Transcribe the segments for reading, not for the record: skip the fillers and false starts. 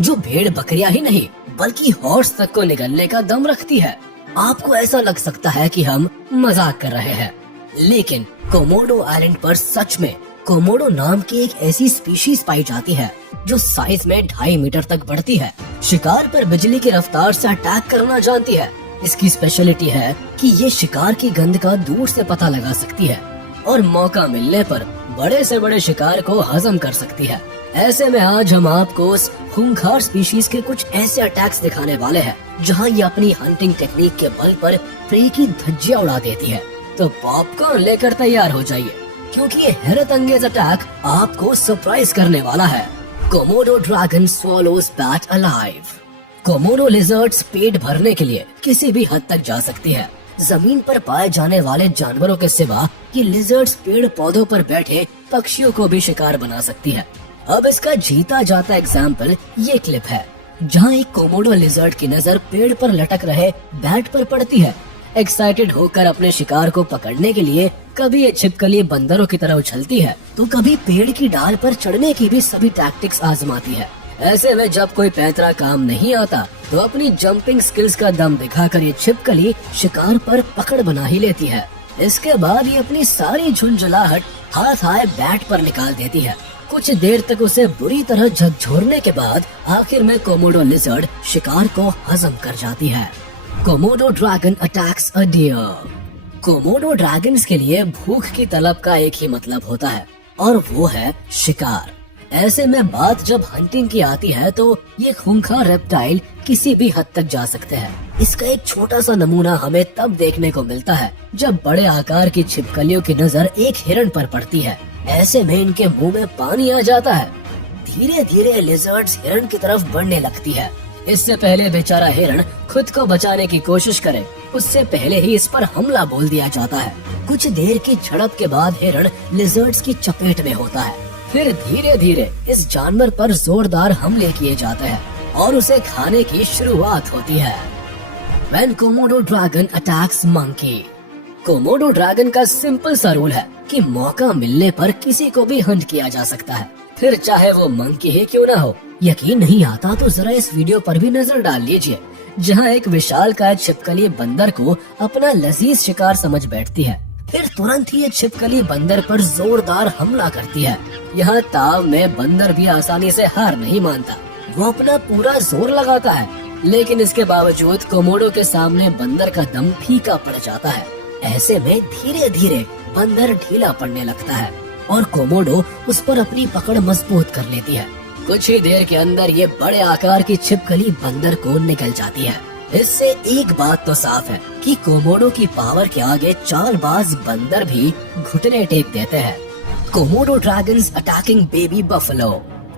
जो भेड़ बकरियां ही नहीं बल्कि हॉर्स तक को निगलने का दम रखती है। आपको ऐसा लग सकता है कि हम मजाक कर रहे हैं, लेकिन कोमोडो आइलैंड पर सच में कोमोडो नाम की एक ऐसी स्पीशीज पाई जाती है जो साइज में 2.5 मीटर तक बढ़ती है। शिकार पर बिजली की रफ्तार से अटैक करना जानती है। इसकी स्पेशलिटी है कि ये शिकार की गंध का दूर से पता लगा सकती है और मौका मिलने पर बड़े से बड़े शिकार को हजम कर सकती है। ऐसे में आज हम आपको उस खूंखार स्पीशीज के कुछ ऐसे अटैक्स दिखाने वाले हैं जहां ये अपनी हंटिंग टेक्निक के बल पर प्रे की धज्जियां उड़ा देती है। तो पॉपकॉर्न लेकर तैयार हो जाइए, क्योंकि ये हैरत अंगेज अटैक आपको सरप्राइज करने वाला है। Komodo dragon swallows bat alive. Komodo lizards पेट भरने के लिए किसी भी हद तक जा सकती है। जमीन पर पाए जाने वाले जानवरों के सिवा ये लिजर्ड्स पेड़ पौधों पर बैठे पक्षियों को भी शिकार बना सकती है। अब इसका जीता जाता एग्जाम्पल ये क्लिप है, जहाँ एक कोमोडो लिजर्ड की नजर पेड़ पर लटक रहे बैट पर पड़ती है। एक्साइटेड होकर अपने शिकार को पकड़ने के लिए कभी ये छिपकली बंदरों की तरह उछलती है तो कभी पेड़ की डाल पर चढ़ने की भी सभी टैक्टिक्स आजमाती है। ऐसे में जब कोई पैंतरा काम नहीं आता तो अपनी जंपिंग स्किल्स का दम दिखाकर ये छिपकली शिकार पर पकड़ बना ही लेती है। इसके बाद ये अपनी सारी झुंझुलाहट हाथ आए बैट पर निकाल देती है। कुछ देर तक उसे बुरी तरह झकझोरने के बाद आखिर में कोमोडो लिजर्ड शिकार को हजम कर जाती है। कोमोडो ड्रैगन अटैक्स अ डियर। कोमोडो ड्रैगन्स के लिए भूख की तलब का एक ही मतलब होता है और वो है शिकार। ऐसे में बात जब हंटिंग की आती है तो ये खूंखार रेप्टाइल किसी भी हद तक जा सकते हैं। इसका एक छोटा सा नमूना हमें तब देखने को मिलता है जब बड़े आकार की छिपकलियों की नजर एक हिरण पर पड़ती है। ऐसे में इनके मुंह में पानी आ जाता है। धीरे धीरे लिजर्ड्स हिरण की तरफ बढ़ने लगती है। इससे पहले बेचारा हिरण खुद को बचाने की कोशिश करे, उससे पहले ही इस पर हमला बोल दिया जाता है। कुछ देर की झड़प के बाद हिरण लिजर्ड्स की चपेट में होता है। फिर धीरे धीरे इस जानवर पर जोरदार हमले किए जाते हैं और उसे खाने की शुरुआत होती है। When Komodo Dragon attacks monkey। Komodo dragon का सिंपल सा रूल है कि मौका मिलने पर किसी को भी हंट किया जा सकता है, फिर चाहे वो मंकी ही क्यों ना हो। यकीन नहीं आता तो जरा इस वीडियो पर भी नजर डाल लीजिए, जहाँ एक विशालकाय छिपकली बंदर को अपना लजीज शिकार समझ बैठती है। फिर तुरंत ही ये छिपकली बंदर पर जोरदार हमला करती है। यहाँ ताव में बंदर भी आसानी से हार नहीं मानता, वो अपना पूरा जोर लगाता है, लेकिन इसके बावजूद कोमोडो के सामने बंदर का दम फीका पड़ जाता है। ऐसे में धीरे धीरे बंदर ढीला पड़ने लगता है और कोमोडो उस पर अपनी पकड़ मजबूत कर लेती है। कुछ ही देर के अंदर ये बड़े आकार की छिपकली बंदर को निकल जाती है। इससे एक बात तो साफ है कि कोमोडो की पावर के आगे चालबाज बंदर भी घुटने टेक देते हैं। Komodo dragons attacking baby buffalo.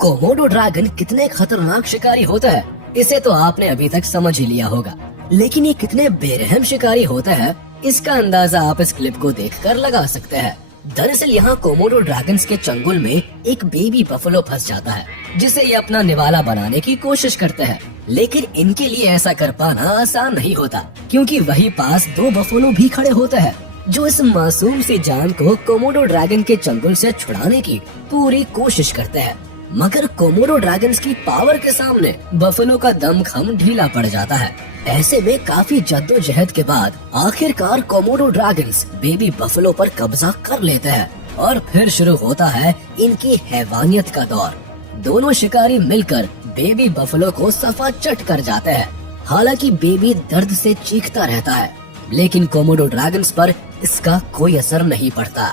Komodo dragon कितने खतरनाक शिकारी होते हैं इसे तो आपने अभी तक समझ ही लिया होगा, लेकिन ये कितने बेरहम शिकारी होते हैं इसका अंदाजा आप इस क्लिप को देखकर लगा सकते हैं। दरअसल यहाँ कोमोडो ड्रैगन्स के चंगुल में एक बेबी बफलो फंस जाता है, जिसे ये अपना निवाला बनाने की कोशिश करते हैं। लेकिन इनके लिए ऐसा कर पाना आसान नहीं होता, क्योंकि वही पास 2 बफलो भी खड़े होते हैं जो इस मासूम सी जान को कोमोडो ड्रैगन के चंगुल से छुड़ाने की पूरी कोशिश करते हैं। मगर कोमोडो ड्रैगन्स की पावर के सामने बफलो का दमखम ढीला पड़ जाता है। ऐसे में काफी जद्दोजहद के बाद आखिरकार कोमोडो ड्रैगन्स बेबी बफलो पर कब्जा कर लेते हैं और फिर शुरू होता है इनकी हैवानियत का दौर। दोनों शिकारी मिलकर बेबी बफलो को सफा चट कर जाते हैं। हालांकि बेबी दर्द से चीखता रहता है, लेकिन कोमोडो ड्रैगन्स पर इसका कोई असर नहीं पड़ता।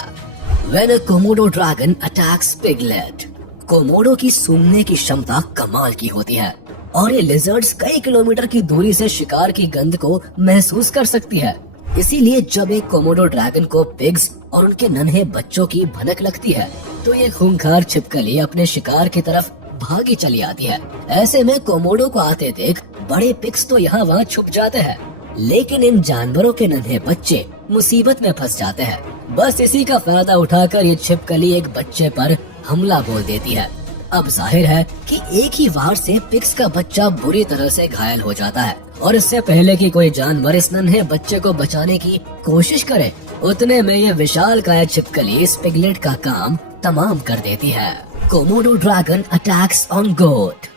When a Komodo Dragon attacks Piglet। Komodo की सूंघने की क्षमता कमाल की होती है और ये लिजर्ड्स कई किलोमीटर की दूरी से शिकार की गंध को महसूस कर सकती है। इसीलिए जब एक कोमोडो ड्रैगन को पिग्स और उनके नन्हे बच्चों की भनक लगती है तो ये खूंखार छिपकली अपने शिकार की तरफ भागी चली आती है। ऐसे में कोमोडो को आते देख बड़े पिग्स तो यहाँ वहाँ छुप जाते हैं, लेकिन इन जानवरों के नन्हे बच्चे मुसीबत में फंस जाते हैं। बस इसी का फायदा उठाकर ये छिपकली एक बच्चे पर हमला बोल देती है। अब जाहिर है कि एक ही वार से पिग्स का बच्चा बुरी तरह से घायल हो जाता है और इससे पहले कि कोई जानवर इस नन्हे बच्चे को बचाने की कोशिश करे, उतने में ये विशालकाय छिपकली इस पिगलेट का काम तमाम कर देती है। कोमोडो ड्रैगन अटैक्स ऑन गोट।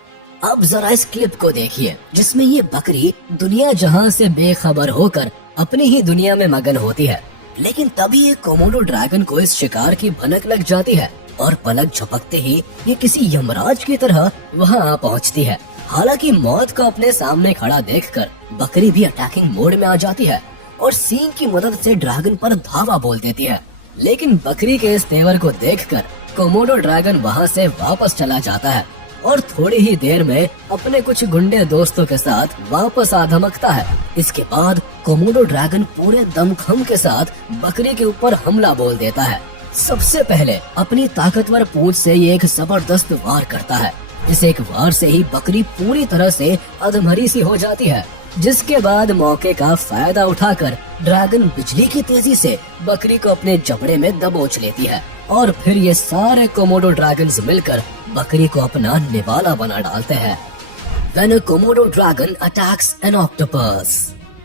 अब जरा इस क्लिप को देखिए जिसमें ये बकरी दुनिया जहां से बेखबर होकर अपनी ही दुनिया में मगन होती है। लेकिन तभी ये कोमोडो ड्रैगन को इस शिकार की भनक लग जाती है और पलक झपकते ही ये किसी यमराज की तरह वहां आ पहुंचती है। हालांकि मौत को अपने सामने खड़ा देखकर बकरी भी अटैकिंग मोड में आ जाती है और सींग की मदद से ड्रैगन पर धावा बोल देती है। लेकिन बकरी के इस तेवर को देखकर कोमोडो ड्रैगन वहां से वापस चला जाता है और थोड़ी ही देर में अपने कुछ गुंडे दोस्तों के साथ वापस आ धमकता है। इसके बाद कोमोडो ड्रैगन पूरे दमखम के साथ बकरी के ऊपर हमला बोल देता है। सबसे पहले अपनी ताकतवर पूंछ से ये एक जबरदस्त वार करता है। इस एक वार से ही बकरी पूरी तरह से अधमरी सी हो जाती है, जिसके बाद मौके का फायदा उठाकर ड्रैगन बिजली की तेजी से बकरी को अपने जबड़े में दबोच लेती है और फिर ये सारे कोमोडो ड्रैगन्स मिलकर बकरी को अपना निवाला बना डालते हैं। When a Komodo dragon attacks an octopus,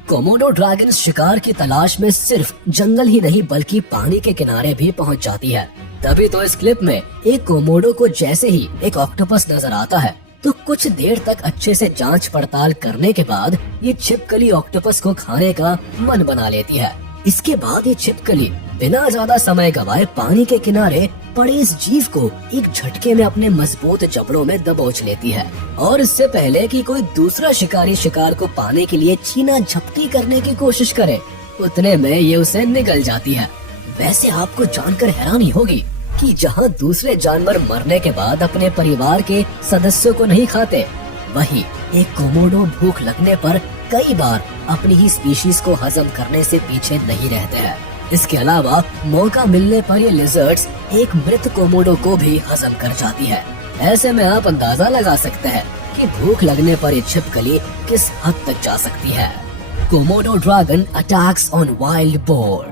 Komodo dragon शिकार की तलाश में सिर्फ जंगल ही नहीं बल्कि पानी के किनारे भी पहुंच जाती है। तभी तो इस क्लिप में एक कोमोडो को जैसे ही एक ऑक्टोपस नजर आता है तो कुछ देर तक अच्छे से जांच पड़ताल करने के बाद ये छिपकली ऑक्टोपस को खाने का मन बना लेती है। इसके बाद ये छिपकली बिना ज्यादा समय गवाए पानी के किनारे पड़े इस जीव को एक झटके में अपने मजबूत जबड़ों में दबोच लेती है और इससे पहले कि कोई दूसरा शिकारी शिकार को पाने के लिए छीना झपटी करने की कोशिश करे उतने में ये उसे निगल जाती है। वैसे आपको जानकर हैरानी होगी कि जहाँ दूसरे जानवर मरने के बाद अपने परिवार के सदस्यों को नहीं खाते, वहीं एक कोमोडो भूख लगने पर कई बार अपनी ही स्पीशीज को हजम करने से पीछे नहीं रहते हैं। इसके अलावा मौका मिलने पर ये लिजर्ड्स एक मृत कोमोडो को भी हजम कर जाती है। ऐसे में आप अंदाजा लगा सकते हैं कि भूख लगने पर ये छिपकली किस हद तक जा सकती है। Komodo dragon attacks on wild boar.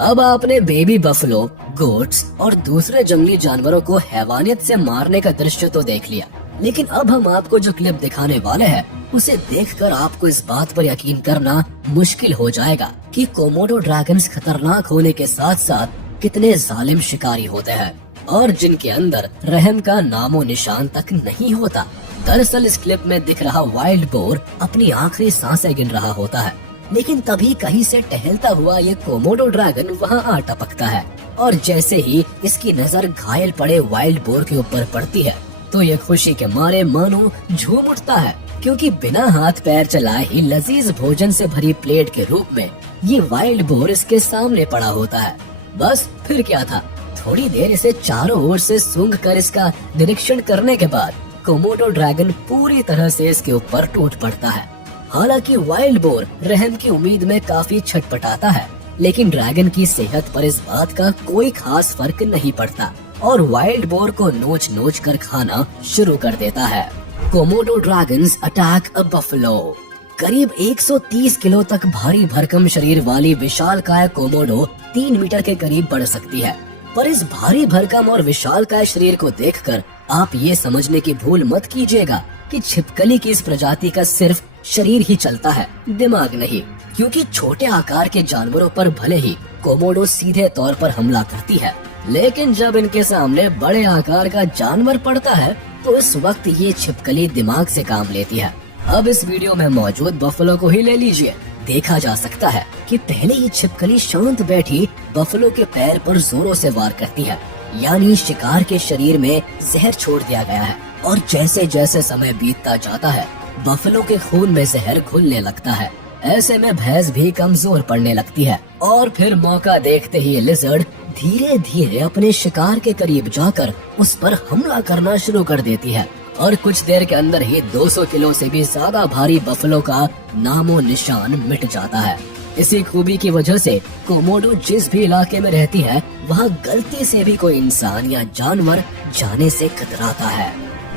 अब आपने बेबी बफलो, गोट्स और दूसरे जंगली जानवरों को हैवानियत से मारने का दृश्य तो देख लिया, लेकिन अब हम आपको जो क्लिप दिखाने वाले हैं उसे देखकर आपको इस बात पर यकीन करना मुश्किल हो जाएगा कि कोमोडो ड्रैगन्स खतरनाक होने के साथ साथ कितने जालिम शिकारी होते हैं और जिनके अंदर रहम का नामो निशान तक नहीं होता। दरअसल इस क्लिप में दिख रहा वाइल्ड बोर अपनी आखिरी सांसें गिन रहा होता है, लेकिन तभी कहीं से टहलता हुआ ये कोमोडो ड्रैगन वहाँ आ टपकता है और जैसे ही इसकी नजर घायल पड़े वाइल्ड बोर के ऊपर पड़ती है तो ये खुशी के मारे मानो झूम उठता है, क्योंकि बिना हाथ पैर चलाए ही लजीज भोजन से भरी प्लेट के रूप में ये वाइल्ड बोर इसके सामने पड़ा होता है। बस फिर क्या था, थोड़ी देर इसे चारों ओर से सूंघ कर इसका निरीक्षण करने के बाद कोमोडो ड्रैगन पूरी तरह से इसके ऊपर टूट पड़ता है। हालांकि वाइल्ड बोर रहम की उम्मीद में काफी छटपटाता है, लेकिन ड्रैगन की सेहत पर इस बात का कोई खास फर्क नहीं पड़ता और वाइल्ड बोर को नोच नोच कर खाना शुरू कर देता है। Komodo dragons attack a buffalo. करीब 130 किलो तक भारी भरकम शरीर वाली विशालकाय कोमोडो 3 मीटर के करीब बढ़ सकती है, पर इस भारी भरकम और विशालकाय शरीर को देखकर आप ये समझने की भूल मत कीजिएगा कि छिपकली की इस प्रजाति का सिर्फ शरीर ही चलता है, दिमाग नहीं, क्योंकि छोटे आकार के जानवरों पर भले ही कोमोडो सीधे तौर पर हमला करती है, लेकिन जब इनके सामने बड़े आकार का जानवर पड़ता है तो इस वक्त ये छिपकली दिमाग से काम लेती है। अब इस वीडियो में मौजूद बफलो को ही ले लीजिए। देखा जा सकता है कि पहले ये छिपकली शांत बैठी बफलो के पैर पर जोरों से वार करती है, यानी शिकार के शरीर में जहर छोड़ दिया गया है और जैसे जैसे समय बीतता जाता है बफलो के खून में जहर घुलने लगता है। ऐसे में भैंस भी कमजोर पड़ने लगती है और फिर मौका देखते ही लिजर्ड धीरे धीरे अपने शिकार के करीब जाकर उस पर हमला करना शुरू कर देती है और कुछ देर के अंदर ही 200 किलो से भी ज्यादा भारी बफलो का नामो निशान मिट जाता है। इसी खूबी की वजह से कोमोडो जिस भी इलाके में रहती है वहाँ गलती से भी कोई इंसान या जानवर जाने से कतराता है।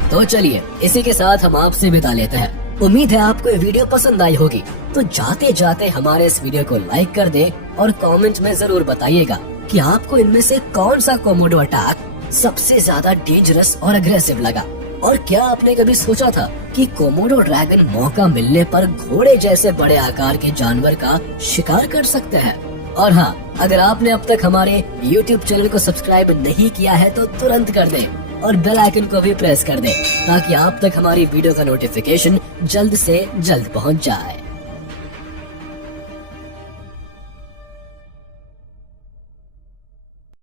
तो चलिए इसी के साथ हम आपसे विदा लेते हैं। उम्मीद है आपको ये वीडियो पसंद आई होगी, तो जाते जाते हमारे इस वीडियो को लाइक कर दें और कमेंट में जरूर बताइएगा कि आपको इनमें से कौन सा कोमोडो अटैक सबसे ज्यादा डेंजरस और अग्रेसिव लगा, और क्या आपने कभी सोचा था कि कोमोडो ड्रैगन मौका मिलने पर घोड़े जैसे बड़े आकार के जानवर का शिकार कर सकते हैं। और हाँ, अगर आपने अब तक हमारे YouTube चैनल को सब्सक्राइब नहीं किया है तो तुरंत कर दें और बेल आइकन को भी प्रेस कर दें ताकि आप तक हमारी वीडियो का नोटिफिकेशन जल्द से जल्द पहुंच जाए।